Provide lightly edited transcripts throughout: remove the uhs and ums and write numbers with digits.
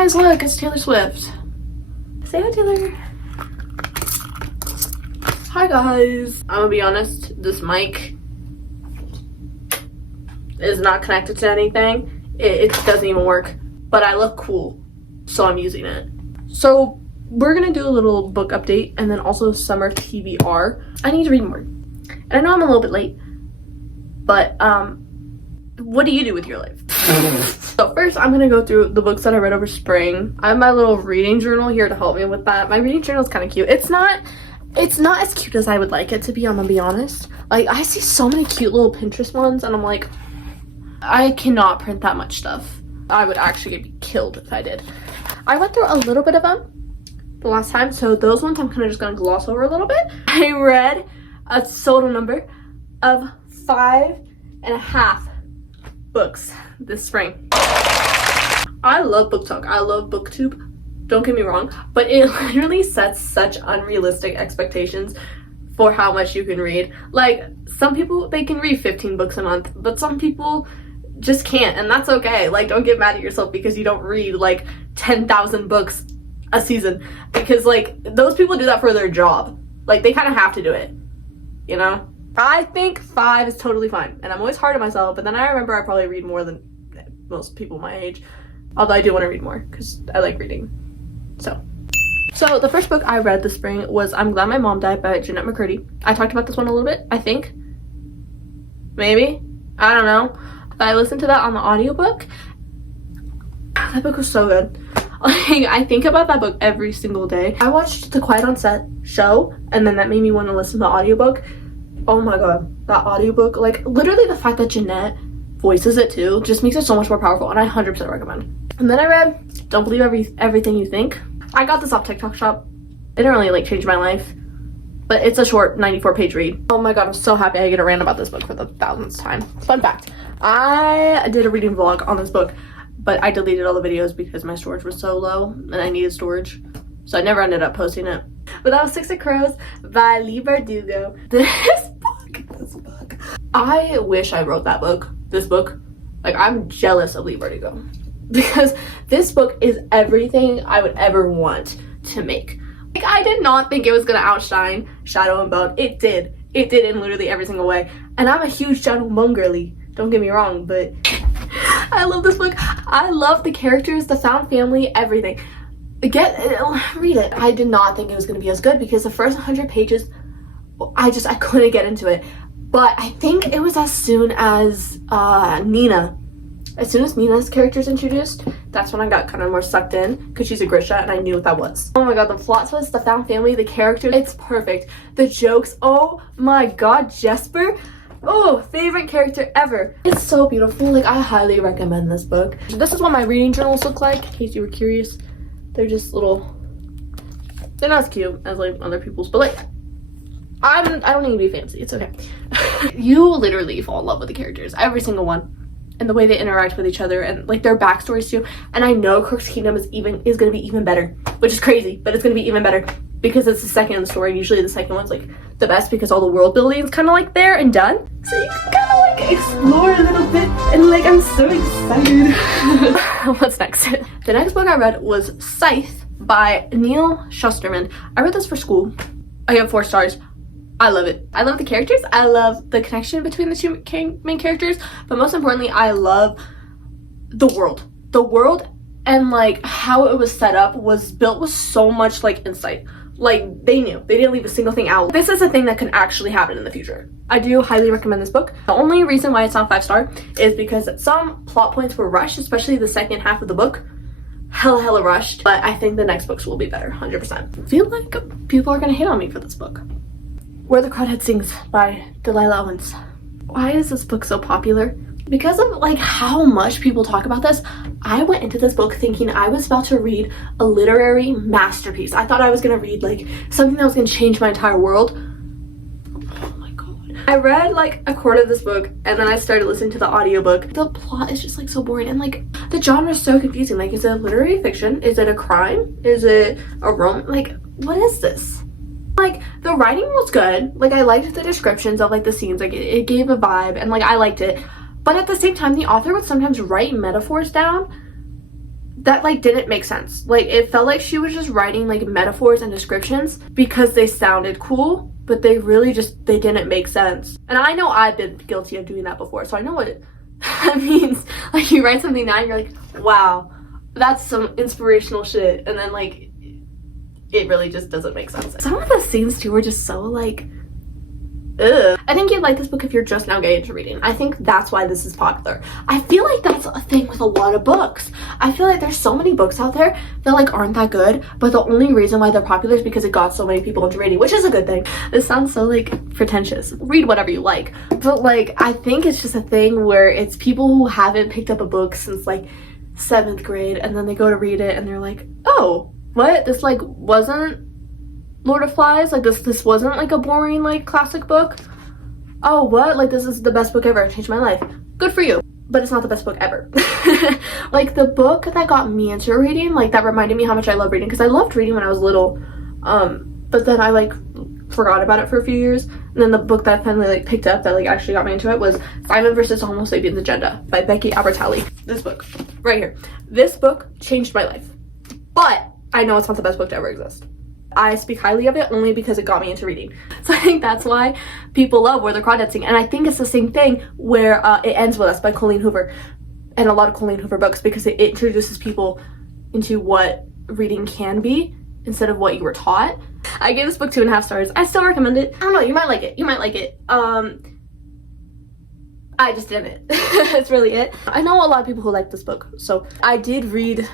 Guys, look, it's Taylor Swift. Say hi, Taylor. Hi, guys. I'm gonna be honest, this mic is not connected to anything. It doesn't even work, but I look cool, so I'm using it. So we're gonna do a little book update and then also summer TBR. I need to read more. And I know I'm a little bit late, but what do you do with your life? So first, I'm gonna go through the books that I read over spring. I have my little reading journal here to help me with that. My reading journal is kind of cute. It's not as cute as I would like it to be, I'm gonna be honest. Like, I see so many cute little Pinterest ones, and I'm like, I cannot print that much stuff. I would actually be killed if I did. I went through a little bit of them the last time, so those ones I'm kind of just gonna gloss over a little bit. I read a total number of 5.5 books this spring. I love book talk. I love booktube. Don't get me wrong, but it literally sets such unrealistic expectations for how much you can read. Like, some people, they can read 15 books a month, but some people just can't, and that's okay. Like, don't get mad at yourself because you don't read like 10,000 books a season, because like those people do that for their job. Like, they kind of have to do it, you know? I think 5 is totally fine, and I'm always hard on myself, but then I remember I probably read more than most people my age, although I do want to read more because I like reading. So the first book I read this spring was I'm Glad My Mom Died by Jeanette McCurdy. I talked about this one a little bit, I think. Maybe. I don't know. But I listened to that on the audiobook. That book was so good. Like, I think about that book every single day. I watched the Quiet on Set show, and then that made me want to listen to the audiobook. Oh my god, that audiobook, like, literally the fact that Jeanette voices it too just makes it so much more powerful, and I 100% recommend. And then I read Don't Believe Everything You Think. I got this off TikTok Shop. It didn't really like change my life, but it's a short 94-page read. Oh my god, I'm so happy I get to rant about this book for the 1000th time. Fun fact, I did a reading vlog on this book, but I deleted all the videos because my storage was so low and I needed storage, so I never ended up posting it. But that was Six of Crows by Lee Bardugo. This book, I wish I wrote this book. Like, I'm jealous of Lee Bardugo, because this book is everything I would ever want to make. Like, I did not think it was gonna outshine Shadow and Bone. It did in literally every single way. And I'm a huge Shadow and Bone girly, don't get me wrong, but I love this book. I love the characters, the found family, everything. Read it. I did not think it was gonna be as good because the first 100 pages, I couldn't get into it. But I think it was as soon as Nina's character's introduced, that's when I got kind of more sucked in, because she's a Grisha and I knew what that was. Oh my god, the plot twist, the found family, the characters, it's perfect. The jokes, oh my god, Jesper, oh, favorite character ever. It's so beautiful. Like, I highly recommend this book. This is what my reading journals look like, in case you were curious. They're just little, they're not as cute as like other people's, but like, I don't need to be fancy, it's okay. You literally fall in love with the characters, every single one, and the way they interact with each other, and like their backstories too. And I know Crook's Kingdom is gonna be even better, which is crazy, but it's gonna be even better because it's the second in the story. Usually the second one's like the best because all the world building is kind of like there and done, so you can kind of like explore a little bit, and like, I'm so excited. What's next? The next book I read was Scythe by Neil Shusterman. I read this for school. I got 4 stars. I love it. I love the characters. I love the connection between the two main characters, but most importantly, I love the world. The world and like how it was set up was built with so much like insight. Like, they knew. They didn't leave a single thing out. This is a thing that can actually happen in the future. I do highly recommend this book. The only reason why it's not 5-star is because some plot points were rushed, especially the second half of the book. Hella rushed, but I think the next books will be better, 100%. I feel like people are gonna hate on me for this book. Where the Crawdad Sings by Delilah Owens. Why is this book so popular? Because of like how much people talk about this, I went into this book thinking I was about to read a literary masterpiece. I thought I was gonna read like something that was gonna change my entire world. Oh my god. I read like a quarter of this book and then I started listening to the audiobook. The plot is just like so boring, and like the genre is so confusing. Like, is it literary fiction? Is it a crime? Is it a romance? Like, what is this? Like, the writing was good. Like, I liked the descriptions of like the scenes. Like, it gave a vibe, and like I liked it. But at the same time, the author would sometimes write metaphors down that like didn't make sense. Like it felt like she was just writing like metaphors and descriptions because they sounded cool, but they really just, they didn't make sense. And I know I've been guilty of doing that before, so I know what that means. Like you write something down and you're like, wow, that's some inspirational shit, and then like it really just doesn't make sense. Some of the scenes too were just so like, ugh. I think you'd like this book if you're just now getting into reading. I think that's why this is popular. I feel like that's a thing with a lot of books. I feel like there's so many books out there that like aren't that good, but the only reason why they're popular is because it got so many people into reading, which is a good thing. This sounds so like pretentious. Read whatever you like. But like I think it's just a thing where it's people who haven't picked up a book since like 7th grade, and then they go to read it and they're like, oh, what? This like wasn't Lord of Flies? Like this wasn't like a boring like classic book? Oh, what? Like this is the best book ever. It changed my life. Good for you. But it's not the best book ever. Like the book that got me into reading, like that reminded me how much I love reading, because I loved reading when I was little, but then I like forgot about it for a few years, and then the book that I finally like picked up that like actually got me into it was Simon vs. Homo Sapiens Agenda by Becky Albertalli. This book right here, this book changed my life, but I know it's not the best book to ever exist. I speak highly of it only because it got me into reading. So I think that's why people love Where the Crawdads Sing. And I think it's the same thing where It Ends With Us by Colleen Hoover, and a lot of Colleen Hoover books, because it introduces people into what reading can be instead of what you were taught. I gave this book 2.5 stars. I still recommend it. I don't know, you might like it. You might like it. I just didn't. That's really it. I know a lot of people who like this book. So I did read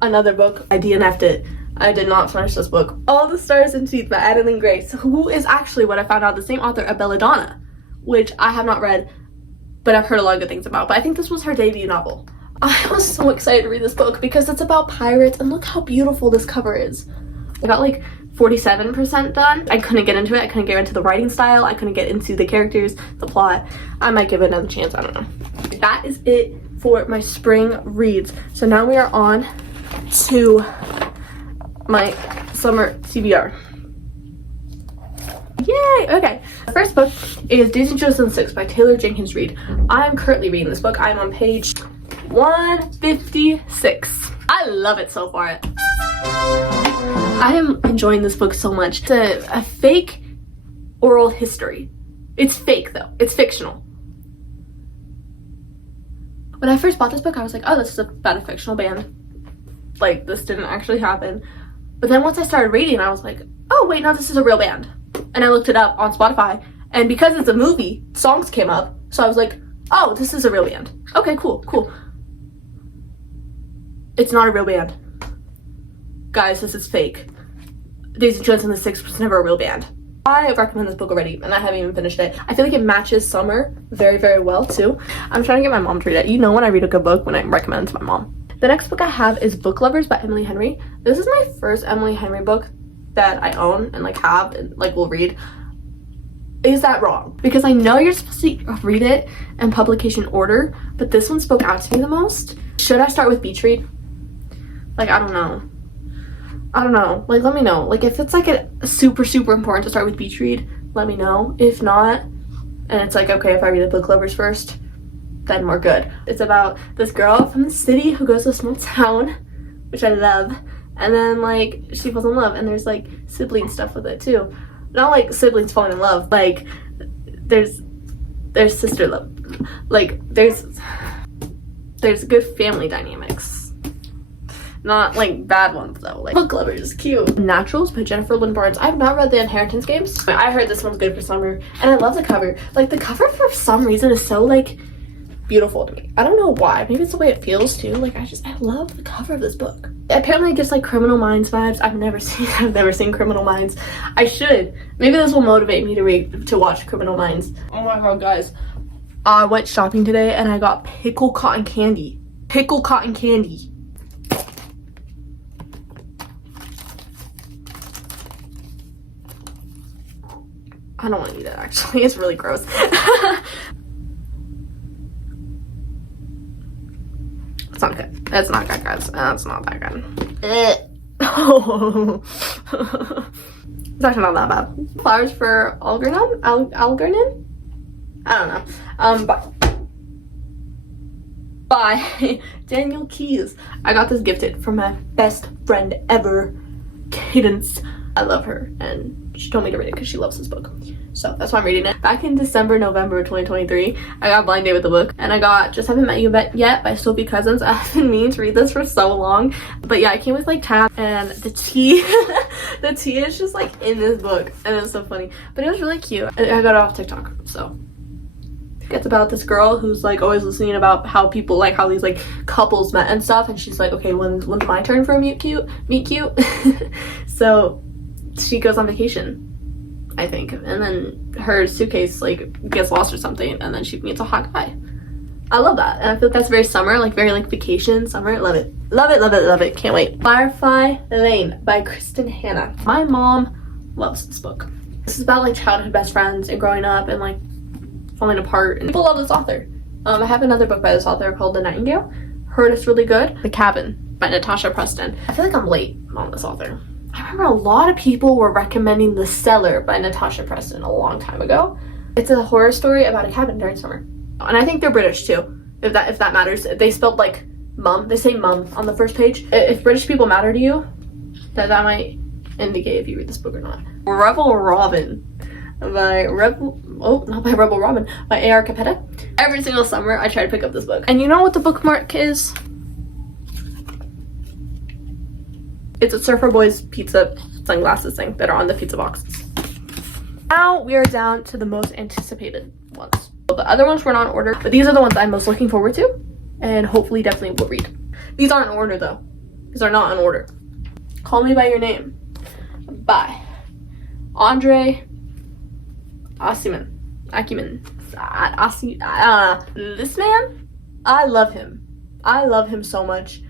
another book. I DNF'd it. I did not finish this book. All the Stars and Teeth by Adeline Grace, who is actually, what I found out, the same author of Belladonna, which I have not read, but I've heard a lot of good things about. But I think this was her debut novel. I was so excited to read this book because it's about pirates, and look how beautiful this cover is. I got like 47% done. I couldn't get into it. I couldn't get into the writing style. I couldn't get into the characters, the plot. I might give it another chance. I don't know. That is it for my spring reads. So now we are on to my summer TBR. Yay! Okay. The first book is Daisy Jones and the Six by Taylor Jenkins Reid. I'm currently reading this book. I'm on page 156. I love it so far. I am enjoying this book so much. It's a fake oral history. It's fake though. It's fictional. When I first bought this book, I was like, oh, this is about a fictional band. Like, this didn't actually happen. But then once I started reading, I was like, oh, wait, no, this is a real band. And I looked it up on Spotify, and because it's a movie, songs came up. So I was like, oh, this is a real band. Okay, cool. It's not a real band. Guys, this is fake. Daisy Jones and the Six was never a real band. I recommend this book already, and I haven't even finished it. I feel like it matches summer very, very well, too. I'm trying to get my mom to read it. You know when I read a good book, when I recommend it to my mom. The next book I have is Book Lovers by Emily Henry. This is my first Emily Henry book that I own and like have and like will read. Is that wrong? Because I know you're supposed to read it in publication order, but this one spoke out to me the most. Should I start with Beach Read? Like, I don't know. Like, let me know. Like, if it's like a super important to start with Beach Read, let me know. If not, and it's like, okay, if I read the Book Lovers first, then we're good. It's about this girl from the city who goes to a small town, which I love, and then like she falls in love, and there's like sibling stuff with it too. Not like siblings falling in love, like there's sister love, like there's good family dynamics, not like bad ones though. Like Book Lovers is cute. Naturals by Jennifer Lynn Barnes. I've not read the Inheritance Games. I heard this one's good for summer, and I love the cover. Like the cover for some reason is so like beautiful to me. I don't know why. Maybe it's the way it feels too. Like I love the cover of this book. Apparently it gives like Criminal Minds vibes. I've never seen Criminal Minds. I should. Maybe this will motivate me to watch Criminal Minds. Oh my god, guys. I went shopping today and I got pickle cotton candy. Pickle cotton candy. I don't want to eat it actually. It's really gross. It's not good. It's not good, guys. It's not that good. It's actually not that bad. Flowers for Algernon? Algernon? I don't know. But by Daniel Keyes. I got this gifted from my best friend ever, Cadence. I love her, and she told me to read it because she loves this book. So that's why I'm reading it. Back in November 2023, I got blind date with the book, and I got Just Haven't Met You Yet by Sophie Cousins. I've been meaning to read this for so long, but yeah, I came with like tab, and the tea, the tea is just like in this book, and it's so funny. But it was really cute. I got it off TikTok, so. It's about this girl who's like always listening about how people like how these like couples met and stuff, and she's like, okay, when's my turn for a meet cute? So she goes on vacation, I think, and then her suitcase like gets lost or something, and then she meets a hot guy. I love that, and I feel like that's very summer, like very like vacation summer. Love it, love it, love it, love it. Can't wait. Firefly Lane by Kristen Hanna. My mom loves this book. This is about like childhood best friends and growing up and like falling apart, and people love this author. I have another book by this author called The Nightingale. Heard it's really good. The Cabin by Natasha Preston. I feel like I'm late on this author. I remember a lot of people were recommending The Cellar by Natasha Preston a long time ago. It's a horror story about a cabin during summer, and I think they're British too, if that matters. They spelled like mum. They say mum on the first page. If British people matter to you, that might indicate if you read this book or not. Rebel Robin by not by Rebel Robin, by A.R. Capetta. Every single summer I try to pick up this book. And you know what the bookmark is? It's a Surfer Boys pizza sunglasses thing that are on the pizza boxes. Now we are down to the most anticipated ones. So the other ones were not in order, but these are the ones I'm most looking forward to, and hopefully definitely will read. These aren't in order though. These are not in order. Call Me By Your Name by Andre Aciman. This man, I love him. I love him so much.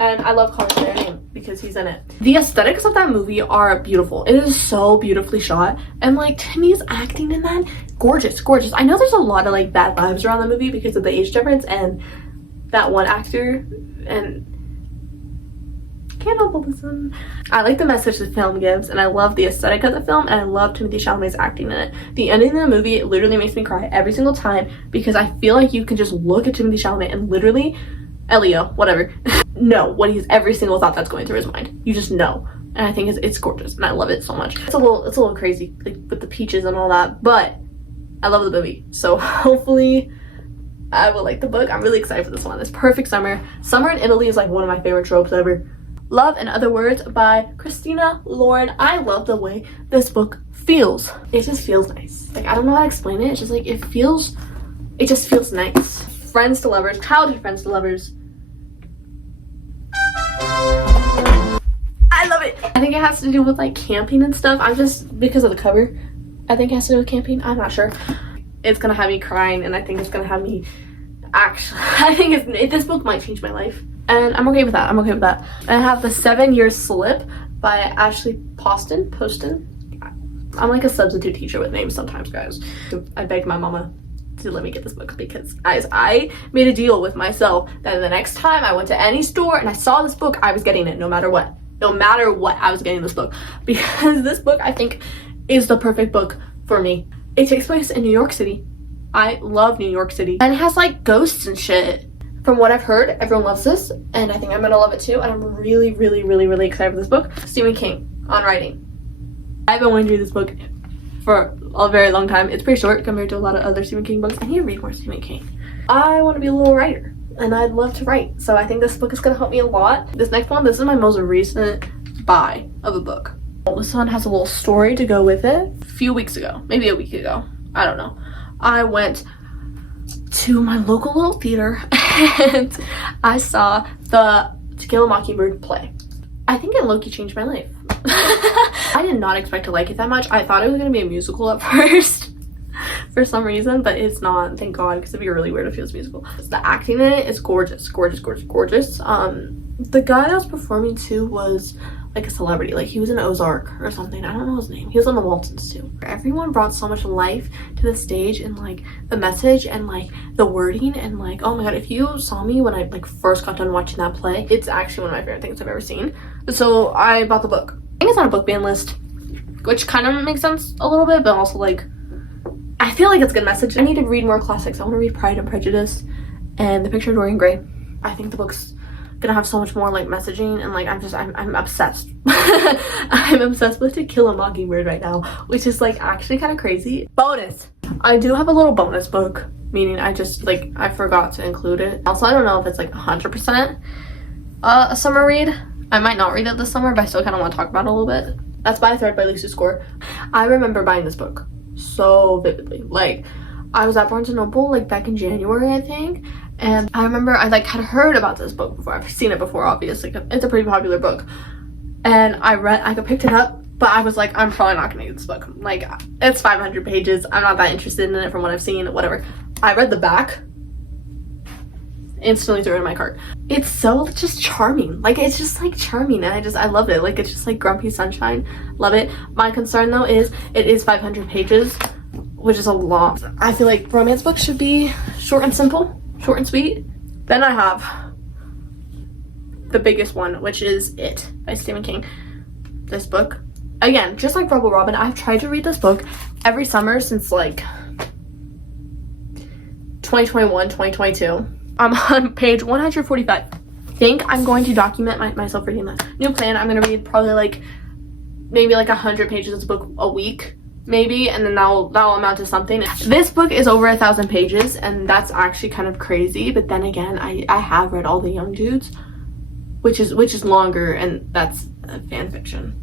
And I love Call Me By Your Name because he's in it. The aesthetics of that movie are beautiful. It is so beautifully shot. And like Timmy's acting in that, gorgeous, gorgeous. I know there's a lot of like bad vibes around the movie because of the age difference and that one actor, and can't help but listen. I like the message the film gives, and I love the aesthetic of the film, and I love Timothée Chalamet's acting in it. The ending of the movie literally makes me cry every single time because I feel like you can just look at Timothée Chalamet and literally, Elio, whatever, know what he's every single thought that's going through his mind. You just know, and I think it's gorgeous, and I love it so much. It's a little crazy, like with the peaches and all that, but I love the movie, so hopefully I will like the book. I'm really excited for this one. It's perfect summer. Summer in Italy is like one of my favorite tropes ever. Love in Other Words by Christina Lauren. I love the way this book feels. It just feels nice. Like, I don't know how to explain it. It's just like, it just feels nice. Friends to lovers, childhood friends to lovers. I love it. I think it has to do with like camping and stuff. Because of the cover, I think it has to do with camping. I'm not sure. It's gonna have me crying, and I think it's gonna have me this book might change my life. And I'm okay with that. And I have The 7-Year Slip by Ashley Poston. I'm like a substitute teacher with names sometimes, guys. I begged my mama to let me get this book because I made a deal with myself that the next time I went to any store and I saw this book, I was getting it no matter what. I was getting this book because this book I think is the perfect book for me. It takes place in New York City. I love New York City, and it has like ghosts and shit. From what I've heard, everyone loves this, and I think I'm gonna love it too, and I'm really, really, really, really excited for this book. Stephen King, On Writing. I've been wanting to read this book for a very long time. It's pretty short compared to a lot of other Stephen King books. I need to read more Stephen King. I want to be a little writer, and I'd love to write, so I think this book is gonna help me a lot. This next one, this is my most recent buy of a book. This one has a little story to go with it. A few weeks ago, maybe a week ago, I don't know, I went to my local little theater and I saw the To Kill a Mockingbird play. I think it low-key changed my life. I did not expect to like it that much. I thought it was going to be a musical at first for some reason, but it's not, thank God, because it'd be really weird if it was musical. The acting in it is gorgeous, gorgeous, gorgeous, gorgeous. The guy that was performing too was like a celebrity, like he was in Ozark or something. I don't know his name. He was on the Waltons too. Everyone brought so much life to the stage, and like the message and like the wording, and like, oh my God, if you saw me when I like first got done watching that play, it's actually one of my favorite things I've ever seen. So I bought the book. I think it's on a book ban list, which kind of makes sense a little bit, but also like I feel like it's a good message. I need to read more classics. I want to read Pride and Prejudice and the picture of Dorian Gray. I think the book's gonna have so much more like messaging, and like I'm obsessed. I'm obsessed with To Kill a Mockingbird right now, which is like actually kind of crazy. Bonus, I do have a little bonus book, meaning I just like I forgot to include it. Also, I don't know if it's like 100% a summer read. I might not read it this summer, but I still kind of want to talk about it a little bit. That's By a Thread by Lisa Score. I remember buying this book so vividly. Like, I was at Barnes & Noble like back in January, I think, and I remember I like had heard about this book before. I've seen it before, obviously. It's a pretty popular pick and I picked it up, but I was like, I'm probably not gonna get this book. Like, it's 500 pages. I'm not that interested in it from what I've seen, whatever. I read the back, instantly threw it in my cart. It's so just charming. Like, it's just like charming, and I love it. Like, it's just like grumpy sunshine. Love it. My concern though is it is 500 pages, which is a lot. I feel like romance books should be short and simple, short and sweet. Then I have the biggest one, which is It by Stephen King. This book, again, just like Rebel Robin, I've tried to read this book every summer since like 2021, 2022. I'm on page 145. Think I'm going to document myself reading that. New plan, I'm going to read probably like maybe like 100 pages of this book a week, maybe, and then that'll amount to something. This book is over 1,000 pages, and that's actually kind of crazy, but then again, I have read all the Young Judes, which is longer, and that's fan fiction.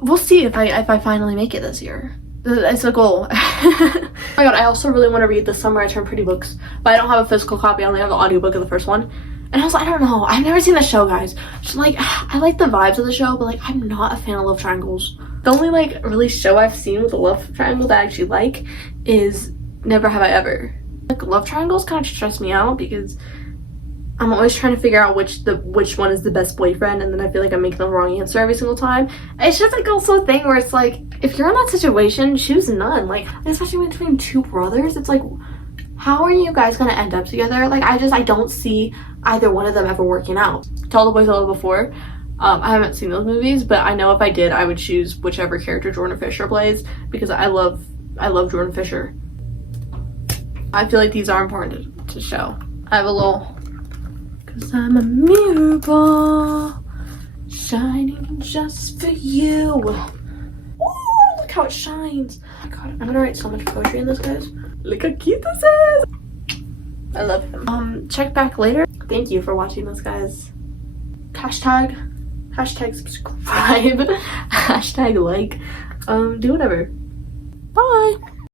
We'll see if I finally make it this year. It's a goal. Oh my god, I also really want to read The Summer I Turned Pretty Books, but I don't have a physical copy. I only have the audiobook of the first one. And also, I don't know, I've never seen the show, guys. Just like, I like the vibes of the show, but like, I'm not a fan of love triangles. The only like really show I've seen with a love triangle that I actually like is Never Have I Ever. Like, love triangles kind of stress me out because I'm always trying to figure out which one is the best boyfriend, and then I feel like I'm making the wrong answer every single time. It's just like also a thing where it's like, if you're in that situation, choose none. Like, especially between two brothers, it's like, how are you guys gonna end up together? Like, I don't see either one of them ever working out. To All the Boys I Loved Before, I haven't seen those movies, but I know if I did, I would choose whichever character Jordan Fisher plays, because I love Jordan Fisher. I feel like these are important to show. I have a little, cause I'm a mirror ball shining just for you. Ooh, look how it shines. Oh my god, I'm gonna write so much poetry in this, guys. Look how cute this is. I love him. Check back later. Thank you for watching this, guys. Hashtag subscribe. Hashtag like. Do whatever. Bye.